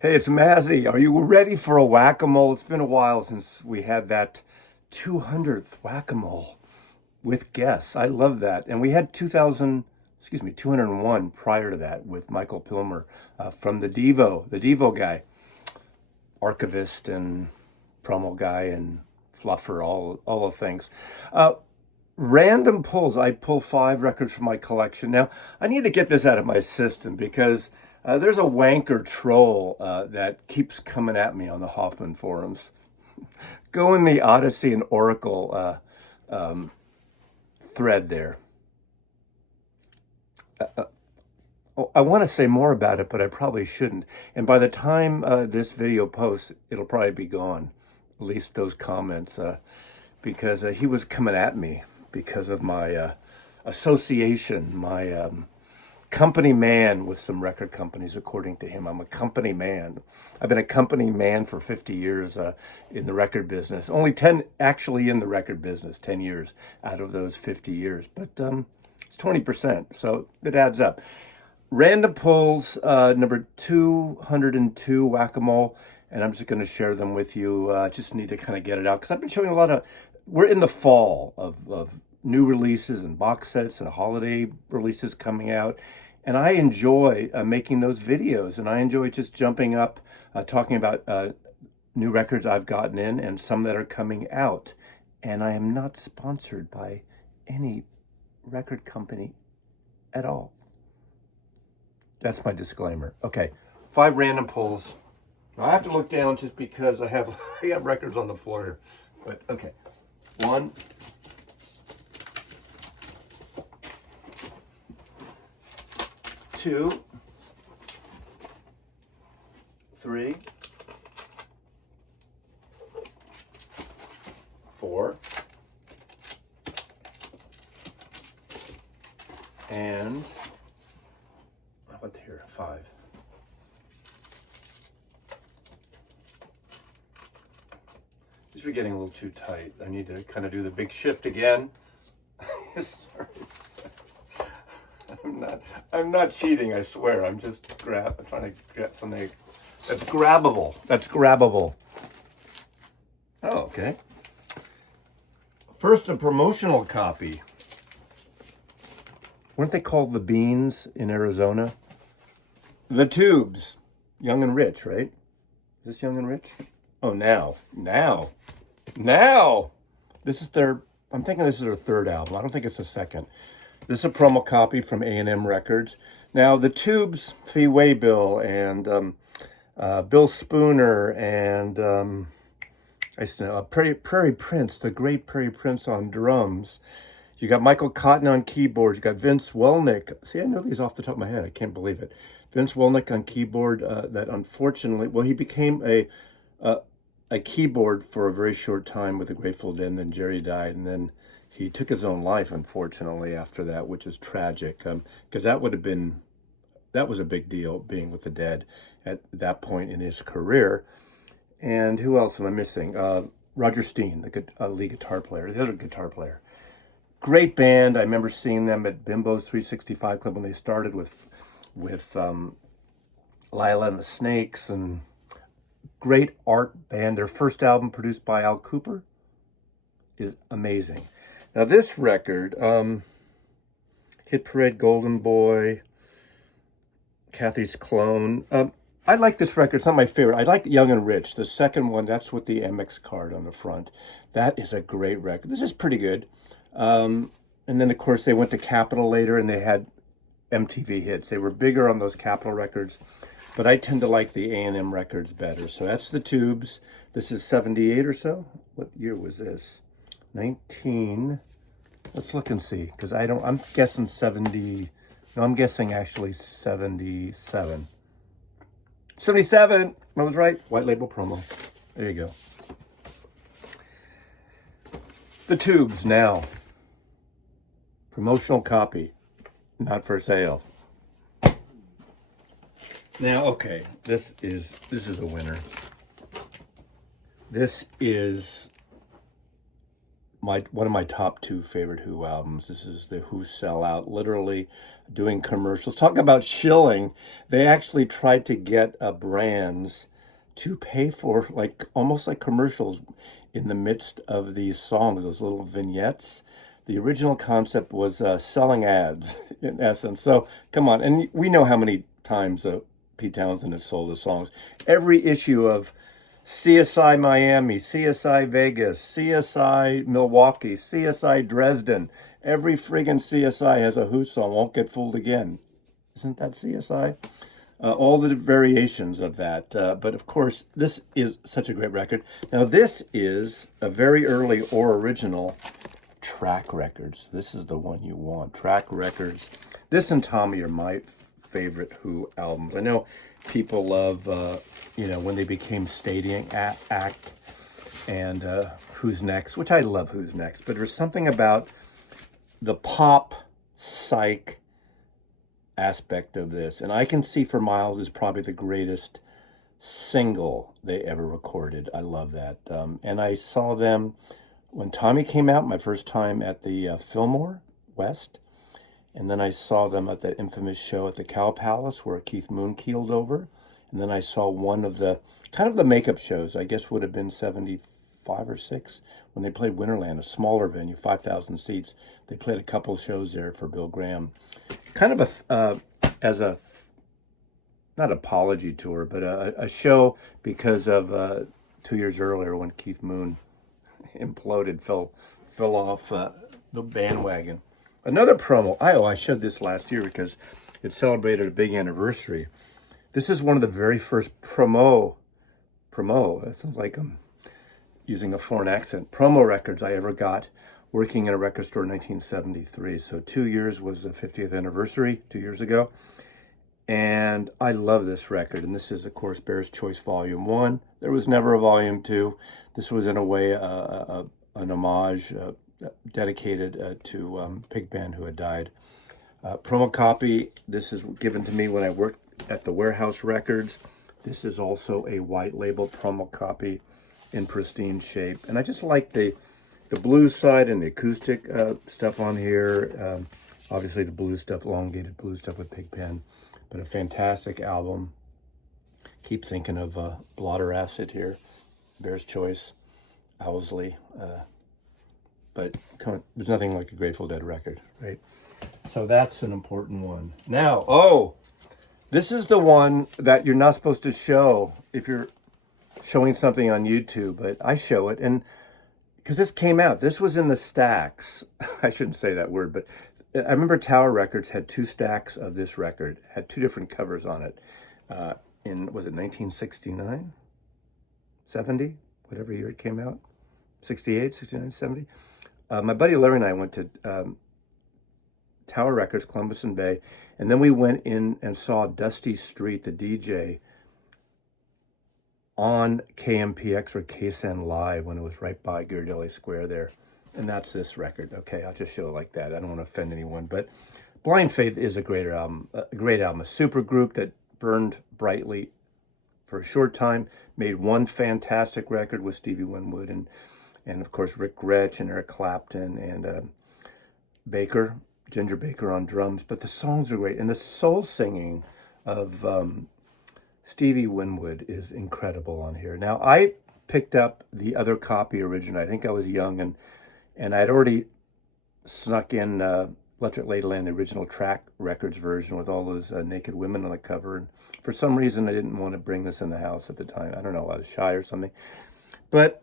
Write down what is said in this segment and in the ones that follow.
Hey, it's Mazzy. Are you ready for a whack-a-mole? It's been a while since we had that 200th whack-a-mole with guests. I love that. And we had 201 prior to that with Michael Pilmer from the Devo guy, archivist and promo guy and fluffer, all the things. Uh, Random pulls. I pull 5 records from my collection. Now, I need to get this out of my system because there's a wanker troll that keeps coming at me on the Hoffman forums. Go in the Odyssey and Oracle thread there. I want to say more about it, but I probably shouldn't. And by the time this video posts, it'll probably be gone. At least those comments, because he was coming at me because of my association, my company man with some record companies, according to him. I'm a company man. I've been a company man for 50 years in the record business. Only 10 actually in the record business, 10 years out of those 50 years. But it's 20%, so it adds up. Random pulls, number 202, Whack-A-Mole, and I'm just going to share them with you. Just need to kind of get it out, because I've been showing a lot of, we're in the fall of new releases and box sets and holiday releases coming out. And I enjoy making those videos, and I enjoy just jumping up, talking about new records I've gotten in and some that are coming out. And I am not sponsored by any record company at all. That's my disclaimer. Okay, 5 random pulls. I have to look down just because I have records on the floor here. But okay, 1, 2, 3, 4, and how about here, 5. These are getting a little too tight. I need to kind of do the big shift again. Sorry. I'm not cheating, I swear. I'm just trying to get something that's grabbable. That's grabbable. Oh, okay. First, a promotional copy. Weren't they called the Beans in Arizona? The Tubes. Young and Rich, right? Is this Young and Rich? Oh, now. This is I'm thinking this is their 3rd album. I don't think it's the 2nd. This is a promo copy from A&M Records. Now, the Tubes, Fee Waybill and Bill Spooner and I used to know Prairie Prince, the great Prairie Prince on drums. You got Michael Cotton on keyboards. You got Vince Welnick. See, I know these off the top of my head. I can't believe it. Vince Welnick on keyboard. That unfortunately, well, he became a keyboard for a very short time with the Grateful Dead. And then Jerry died, and then he took his own life, unfortunately, after that, which is tragic. Because that was a big deal, being with the Dead at that point in his career. And who else am I missing? Roger Steen, the lead guitar player, the other guitar player. Great band. I remember seeing them at Bimbo's 365 Club when they started with Lila and the Snakes, and great art band. Their first album, produced by Al Cooper, is amazing. Now this record, Hit Parade, Golden Boy, Kathy's Clone. I like this record. It's not my favorite. I like Young and Rich. The second one, that's with the MX card on the front. That is a great record. This is pretty good. And then, of course, they went to Capitol later, and they had MTV hits. They were bigger on those Capitol records, but I tend to like the A&M records better. So that's the Tubes. This is 78 or so. What year was this? 19. Let's look and see, because I'm guessing 70. No, I'm guessing actually 77. 77. I was right. White label promo. There you go. The Tubes now. Promotional copy, not for sale. Now, okay, this is a winner. This is one of my top two favorite Who albums. This is the Who Sellout, literally doing commercials. Talk about shilling. They actually tried to get brands to pay for like almost like commercials in the midst of these songs, those little vignettes. The original concept was selling ads in essence. So come on, and we know how many times Pete Townsend has sold his songs. Every issue of CSI Miami, CSI Vegas, CSI Milwaukee, CSI Dresden. Every friggin' CSI has a Who song, Won't Get Fooled Again. Isn't that CSI? All the variations of that. But of course, this is such a great record. Now, this is a very early or original Track Records. This is the one you want. Track Records. This and Tommy are my favorite Who albums. I know people love, when they became Stadium Act and Who's Next, which I love Who's Next, but there's something about the pop psych aspect of this. And I Can See for Miles is probably the greatest single they ever recorded. I love that. And I saw them when Tommy came out, my first time at the Fillmore West. And then I saw them at that infamous show at the Cow Palace where Keith Moon keeled over. And then I saw one of the kind of the makeup shows, I guess would have been 75 or 6, when they played Winterland, a smaller venue, 5,000 seats. They played a couple shows there for Bill Graham. Kind of as a, not apology tour, but a show because of 2 years earlier when Keith Moon imploded, fell off the bandwagon. Another promo. I showed this last year because it celebrated a big anniversary. This is one of the very first promo. That sounds like I'm using a foreign accent. Promo records I ever got working in a record store in 1973. So 2 years was the 50th anniversary 2 years ago. And I love this record. And this is, of course, Bear's Choice Volume 1. There was never a Volume 2. This was, in a way, an homage dedicated to Pigpen, who had died. Promo copy. This is given to me when I worked at the Warehouse Records. This is also a white label promo copy in pristine shape. And I just like the blues side and the acoustic stuff on here. Obviously the blues stuff, elongated blues stuff with Pigpen. But a fantastic album. Keep thinking of Blotter Acid here. Bear's Choice, Owsley. But there's nothing like a Grateful Dead record, right? So that's an important one. Now, this is the one that you're not supposed to show if you're showing something on YouTube, but I show it. And because this came out, this was in the stacks. I shouldn't say that word, but I remember Tower Records had 2 stacks of this record, had 2 different covers on it. Was it 1969? 70? Whatever year it came out? 68, 69, 70? My buddy Larry and I went to Tower Records, Columbus and Bay, and then we went in and saw Dusty Street, the DJ, on KMPX or KSN Live when it was right by Ghirardelli Square there. And that's this record. Okay, I'll just show it like that. I don't want to offend anyone, but Blind Faith is a great album, a super group that burned brightly for a short time, made one fantastic record with Stevie Winwood and of course Rick Gretsch and Eric Clapton and Ginger Baker on drums. But the songs are great, and the soul singing of Stevie Winwood is incredible on here. Now, I picked up the other copy original. I think I was young, and I'd already snuck in Electric Ladyland, the original Track Records version with all those naked women on the cover. And for some reason, I didn't want to bring this in the house at the time. I don't know, I was shy or something. But,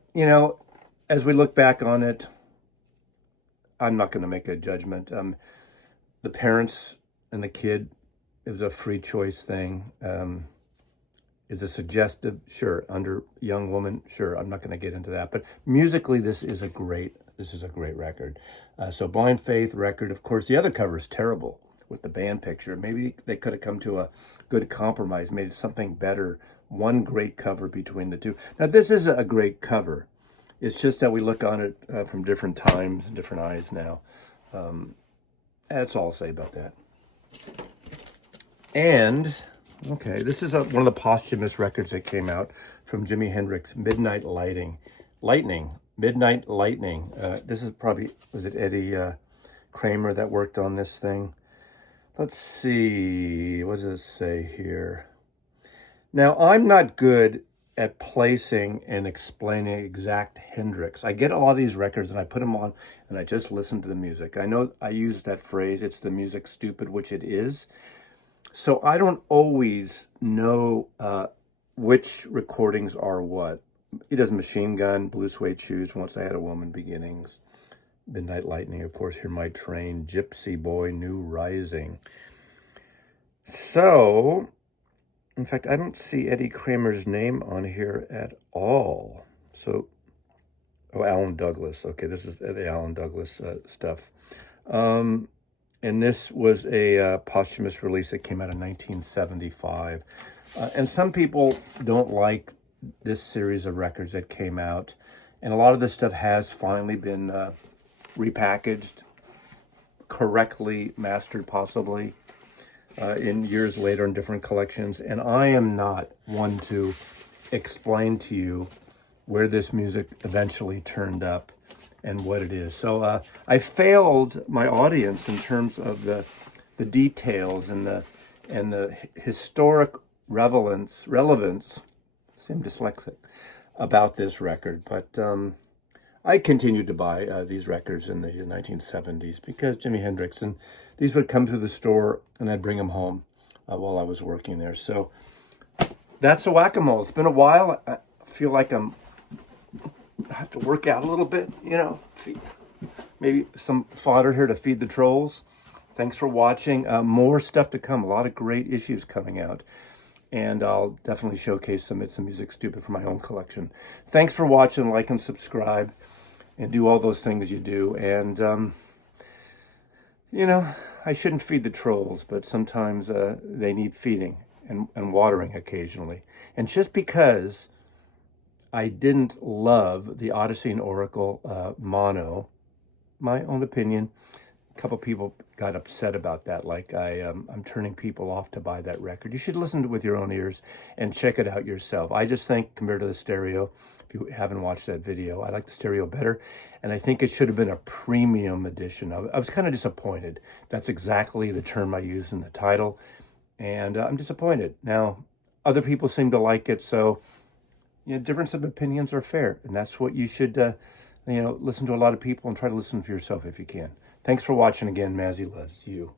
as we look back on it, I'm not going to make a judgment. The parents and the kid, it was a free choice thing. Is a suggestive? Sure. Under young woman? Sure. I'm not going to get into that. But musically, this is a great record. So Blind Faith record. Of course, the other cover is terrible with the band picture. Maybe they could have come to a good compromise, made something better. One great cover between the two. Now, this is a great cover. It's just that we look on it from different times and different eyes now. That's all I'll say about that. And, okay, this is one of the posthumous records that came out from Jimi Hendrix, Midnight Lightning. Midnight Lightning. This is probably, was it Eddie Kramer that worked on this thing? Let's see, what does it say here? Now, I'm not good at placing and explaining exact Hendrix. I get a lot of these records and I put them on and I just listen to the music. I know I use that phrase, it's the music stupid, which it is. So I don't always know which recordings are what. He does Machine Gun, Blue Suede Shoes, Once I Had a Woman, Beginnings, Midnight Lightning, of course, Hear My Train, Gypsy Boy, New Rising. So, in fact, I don't see Eddie Kramer's name on here at all. So, oh, Alan Douglas. Okay, this is the Alan Douglas stuff. And this was a posthumous release that came out in 1975. And some people don't like this series of records that came out. And a lot of this stuff has finally been repackaged, correctly mastered possibly, in years later in different collections. And I am not one to explain to you where this music eventually turned up and what it is. So I failed my audience in terms of the details and the historic relevance, I'm dyslexic, about this record. But I continued to buy these records in the 1970s because Jimi Hendrix, and these would come to the store and I'd bring them home while I was working there. So that's a whack-a-mole. It's been a while. I feel like I have to work out a little bit, you know, maybe some fodder here to feed the trolls. Thanks for watching. More stuff to come. A lot of great issues coming out. And I'll definitely showcase some It's a Music Stupid for my own collection. Thanks for watching. Like and subscribe. And do all those things you do. And, you know, I shouldn't feed the trolls, but sometimes they need feeding and watering occasionally. And just because I didn't love the Odyssey and Oracle mono, my own opinion, a couple people got upset about that, like I'm turning people off to buy that record. You should listen to it with your own ears and check it out yourself. I just think, compared to the stereo, if you haven't watched that video, I like the stereo better, and I think it should have been a premium edition. I was kind of disappointed. That's exactly the term I used in the title, and I'm disappointed. Now, other people seem to like it, so you know, difference of opinions are fair, and that's what you should, you know, listen to a lot of people and try to listen for yourself if you can. Thanks for watching again. Mazzy loves you.